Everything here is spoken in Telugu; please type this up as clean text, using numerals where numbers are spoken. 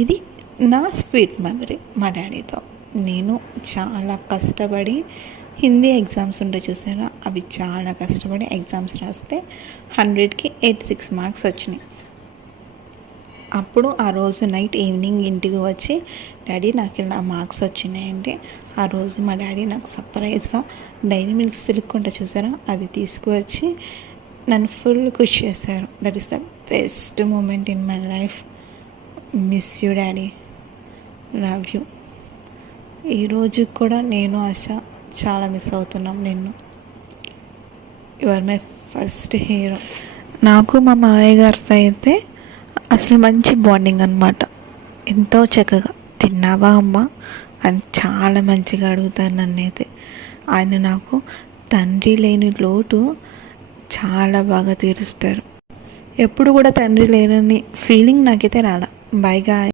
ఇది నా స్వీట్ మెమరీ మా డాడీతో. నేను చాలా కష్టపడి హిందీ ఎగ్జామ్స్ ఉంటే చూసారా, అవి చాలా కష్టపడి ఎగ్జామ్స్ రాస్తే 100కి 86 మార్క్స్ వచ్చినాయి. అప్పుడు ఆ రోజు నైట్ ఈవినింగ్ ఇంటికి వచ్చి, డాడీ నాకు ఇలా మార్క్స్ వచ్చినాయంటే, ఆ రోజు మా డాడీ నాకు సర్ప్రైజ్గా డైరీ మిల్క్ సిల్క్ ఉంటే చూసారా, అది తీసుకువచ్చి నన్ను ఫుల్ ఖుషి చేశారు. That is the best moment in my life. Miss you daddy, love you. ఈరోజు కూడా నేను ఆశ చాలా మిస్ అవుతున్నాం నిన్ను. You are my first hero. నాకు మా మావయ్య గారితో అయితే అసలు మంచి బాండింగ్ అనమాట. ఎంతో చక్కగా తిన్నావా అమ్మ అని చాలా మంచిగా అడుగుతారు నన్నైతే. ఆయన నాకు తండ్రి లేని లోటు చాలా బాగా తీరుస్తారు. ఎప్పుడు కూడా తండ్రి లేనని ఫీలింగ్ నాకైతే రాలా. By guy.